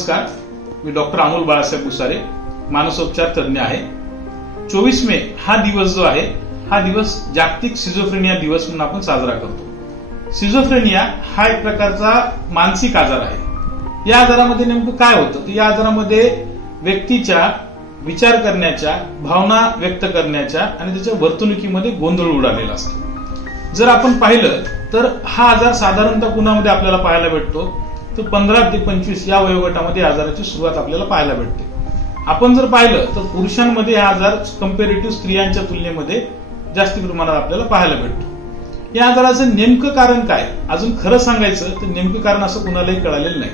नमस्कार, मी डॉक्टर अमोल बाळासाहेब भुसारे, मानसोपचार तज्ञ आहे. 24 मे हा दिवस जो आहे, हा दिवस जागतिक सिझोफ्रेनिया दिवस म्हणून आपण साजरा करतो. सिझोफ्रेनिया हा एक प्रकारचा मानसिक आजार आहे. या आजारामध्ये नेमकं काय होतं, तर या आजारामध्ये व्यक्तीच्या विचार करण्याच्या, भावना व्यक्त करण्याच्या आणि त्याच्या वर्तणुकीमध्ये गोंधळ उडालेला असतो. जर आपण पाहिलं तर हा आजार साधारणतः कुणामध्ये आपल्याला पाहायला भेटतो, तर 15 ते 25 या वयोगटामध्ये आजाराची सुरुवात आपल्याला पाहायला भेटते. आपण जर पाहिलं तर पुरुषांमध्ये हा आजार कंपॅरेटिव्ह स्त्रियांच्या तुलनेमध्ये जास्त प्रमाणात आपल्याला पाहायला भेटतो. या आजाराचं नेमकं कारण काय, अजून खरं सांगायचं तर नेमकं कारण असं कुणालाही कळालेलं नाही.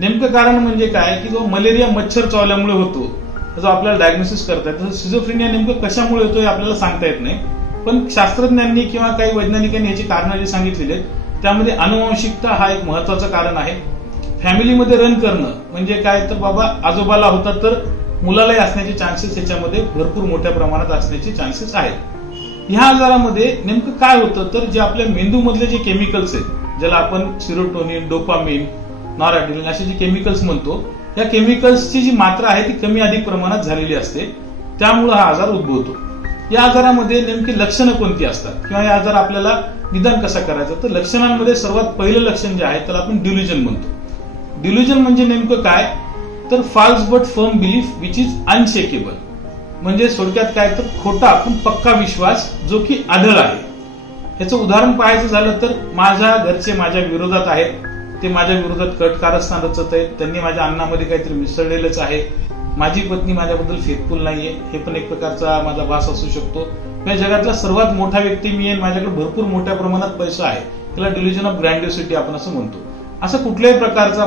नेमकं कारण म्हणजे काय की जो मलेरिया मच्छर चावल्यामुळे होतो, त्याचं आपल्याला डायग्नोसिस करता येतं. सिझोफ्रेनिया नेमकं कशामुळे होतो हे आपल्याला सांगता येत नाही, पण शास्त्रज्ञांनी किंवा काही वैज्ञानिकांनी याची कारणं जे सांगितलेली आहेत त्यामध्ये अनुवंशिकता हा एक महत्वाचं कारण आहे. फॅमिलीमध्ये रन करणं म्हणजे काय, तर बाबा आजोबाला होता तर मुलालाही असण्याचे चान्सेस याच्यामध्ये भरपूर मोठ्या प्रमाणात असण्याचे चान्सेस आहेत. ह्या आजारामध्ये नेमकं काय होतं, तर जे आपल्या मेंदूमधले जे केमिकल्स आहेत, ज्याला आपण सिरोटोनिन, डोपामिन, नॉरएड्रेनालिन असे जे केमिकल्स म्हणतो, या केमिकल्सची जी मात्रा आहे ती कमी अधिक प्रमाणात झालेली असते. त्यामुळे हा आजार उद्भवतो. या आजारामध्ये नेमकी लक्षणं कोणती असतात किंवा या आजार आपल्याला निदान कसा करायचं, तर लक्षणांमध्ये सर्वात पहिलं लक्षण जे आहे त्याला आपण डिल्युजन म्हणतो. डिल्युजन म्हणजे नेमकं काय, तर false but firm belief which is unshakeable. म्हणजे थोडक्यात काय, तर खोटा पण पक्का विश्वास जो की आढळ आहे. याचं उदाहरण पाहायचं झालं तर माझ्या घरचे माझ्या विरोधात आहेत, ते माझ्या विरोधात कट कारस्थान रचत आहेत, त्यांनी माझ्या अन्नामध्ये काहीतरी मिसळलेलंच आहे, माझी पत्नी माझ्याबद्दल फेथफुल नाहीये, हे पण एक प्रकारचा माझा भास असू शकतो, या जगातला सर्वात मोठा व्यक्ती मी आहे, माझ्याकडे भरपूर मोठ्या प्रमाणात पैसा आहे, त्याला डिल्युजन ऑफ ग्रँडिओसिटी आपण असं म्हणतो. असं कुठल्याही प्रकारचा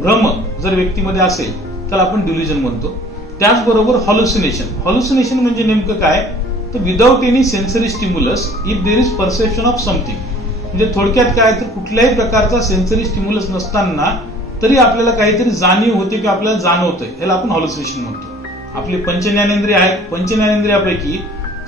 भ्रम जर व्यक्तीमध्ये असेल तर आपण डिल्युजन म्हणतो. त्याचबरोबर हॉल्युसिनेशन म्हणजे नेमकं काय, तर without any sensory stimulus if there is perception of something. म्हणजे थोडक्यात काय, तर कुठल्याही प्रकारचा सेन्सरी स्टिम्युलस नसताना तरी आपल्याला काहीतरी जाणीव होते किंवा आपल्याला जाणवतंय, याला आपण हॉल्युसिनेशन म्हणतो. आपली पंचज्ञानेंद्रिय आहेत, पंचज्ञानेंद्रियापैकी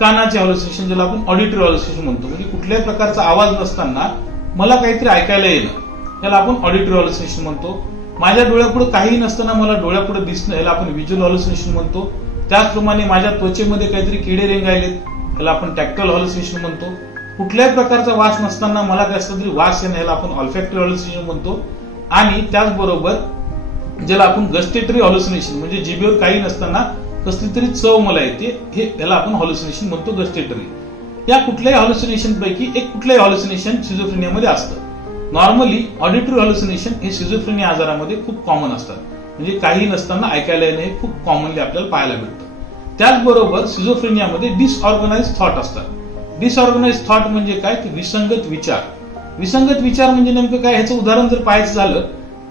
कानाचे हॉल्युसिनेशन, ज्याला आपण ऑडिटरी हॉल्युसिनेशन म्हणतो, म्हणजे कुठल्याही प्रकारचा आवाज नसताना मला काहीतरी ऐकायला येणं, याला आपण ऑडिटरी हॉल्युसिनेशन म्हणतो. माझ्या डोळ्यापुढे काही नसताना मला डोळ्यापुढे दिसणं, याला आपण व्हिज्युअल हॉल्युसिनेशन म्हणतो. त्याचप्रमाणे माझ्या त्वचेमध्ये काहीतरी किडे रेंगायलेत, याला आपण टॅक्टाइल हॉल्युसिनेशन म्हणतो. कुठल्याही प्रकारचा वास नसताना मला कसला तरी वास येणं, याला आपण ऑल्फॅक्टरी हॉल्युसिनेशन म्हणतो. आणि त्याचबरोबर ज्याला आपण गस्टेटरी हॉल्युसिनेशन, म्हणजे जिभेवर काही नसताना कसली तरी चव मला येते, हे याला आपण हॉल्युसिनेशन म्हणतो, गस्टेटरी. या कुठल्याही हॉल्युसिनेशन पैकी एक कुठल्याही हॉल्युसिनेशन सिझोफ्रेनियामध्ये असतं. नॉर्मली ऑडिटरी हॉल्युसिनेशन हे सिझोफ्रेनिया आजारामध्ये खूप कॉमन असतात, म्हणजे काही नसताना ऐकायला येणं हे खूप कॉमनली आपल्याला पाहायला भेटतं. त्याचबरोबर सिझोफ्रेनियामध्ये डिसऑर्गनाइज थॉट असतात. डिसऑर्गनाइज थॉट म्हणजे काय, की विसंगत विचार. विसंगत विचार म्हणजे नेमकं काय, ह्याचं उदाहरण जर पाहायचं झालं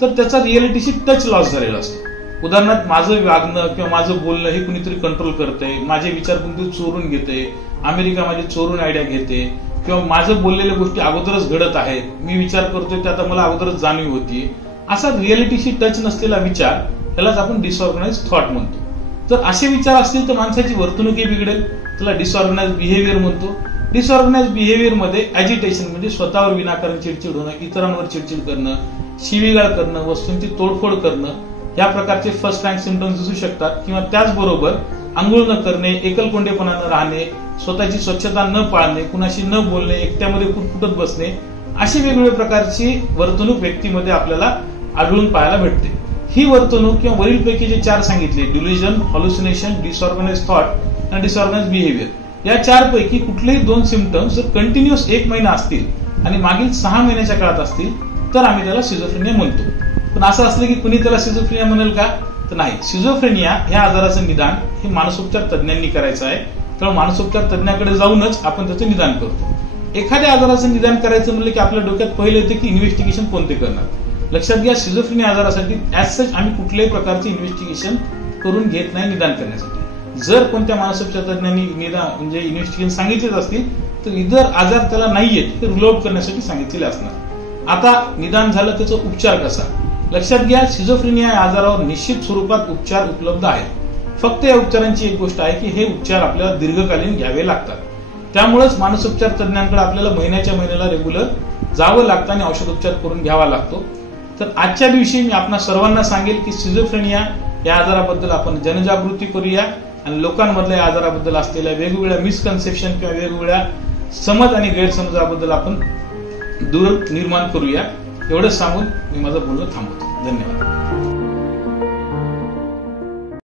तर त्याचा रिअलिटीशी टच लॉस झालेला असतो. उदाहरणार्थ माझं वागणं किंवा माझं बोलणं हे कुणीतरी कंट्रोल करतंय, माझे विचार कुणीतरी चोरून घेते, अमेरिका माझी चोरून आयडिया घेते, किंवा माझं बोललेल्या गोष्टी अगोदरच घडत आहेत, मी विचार करतोय ते आता मला अगोदरच जाणीव होतीये. असा रिअलिटीशी टच नसलेला विचार, त्यालाच आपण डिसऑर्गनाइज थॉट म्हणतो. जर असे विचार असतील तर माणसाची वर्तणूकही बिघडेल, त्याला डिसऑर्गनाइज बिहेवियर म्हणतो. डिसऑर्गनाइज बिहेवियर मध्ये ऍजिटेशन म्हणजे स्वतःवर विनाकारण चिडचिड होणं, इतरांवर चिडचिड करणं, शिवीगाळ करणं, वस्तूंची तोडफोड करणं, या प्रकारचे फर्स्ट रँक सिम्पटम्स दिसू शकतात. किंवा त्याचबरोबर आंघोळ न करणे, एकलकोंडेपणा न राहणे, स्वतःची स्वच्छता न पाळणे, कुणाशी न बोलणे, एकट्यामध्ये कुटकुटत बसणे, अशी वेगवेगळ्या प्रकारची वर्तणूक व्यक्तीमध्ये आपल्याला आढळून पाहायला भेटते. ही वर्तणूक किंवा वरीलपैकी जे 4 सांगितले, डिल्युजन, हॉल्युसिनेशन, डिसऑर्गनाइज थॉट आणि डिसऑर्गनाइज बिहेवियर, या 4 पैकी कुठलेही 2 सिम्पटम्स जर कंटिन्युअस 1 महिना असतील आणि मागील 6 महिन्याच्या काळात असतील तर आम्ही त्याला सिझोफ्रेनिया म्हणतो. पण असं असलं की कुणी त्याला सिझोफ्रेनिया म्हणेल का, तर नाही. सिझोफ्रेनिया ह्या आजाराचं निदान हे मानसोपचार तज्ञांनी करायचं आहे, त्यामुळे मानसोपचार तज्ञाकडे जाऊनच आपण त्याचं निदान करतो. एखाद्या आजाराचं निदान करायचं म्हणलं की आपल्या डोक्यात पहिले येते की इन्व्हेस्टिगेशन कोणते करणार. लक्षात घ्या, सिझोफ्रेनिया आजारासाठी ऍज सच आम्ही कुठल्याही प्रकारचे इन्व्हेस्टिगेशन करून घेत नाही निदान करण्यासाठी. जर कोणत्या मानसोपचार तज्ञांनी निदान म्हणजे इन्व्हेस्टिगेशन सांगितलेच असतील तर इतर आजार त्याला नाहीयेत ते रूल आउट करण्यासाठी सांगितलेले असणार. आता निदान झालं, त्याचा उपचार कसा. लक्षात घ्या, सिझोफ्रेनिया या आजारावर निश्चित स्वरूपात उपचार उपलब्ध आहेत. फक्त या उपचारांची एक गोष्ट आहे की हे उपचार आपल्याला दीर्घकालीन घ्यावे लागतात. त्यामुळेच मानसोपचार तज्ञांकडे आपल्याला महिन्याच्या महिन्याला रेग्युलर जावं लागतं आणि औषधोपचार करून घ्यावा लागतो. तर आजच्या दिवशी मी आपणा सर्वांना सांगेल की सिझोफ्रेनिया या आजाराबद्दल आपण जनजागृती करूया आणि लोकांमधल्या या आजाराबद्दल असलेल्या वेगवेगळ्या मिसकन्सेप्शन किंवा वेगवेगळ्या समज आणि गैरसमजाबद्दल आपण दूर निर्माण करूया. एवढंच सांगून मी माझं बोलणं थांबवतो. धन्यवाद.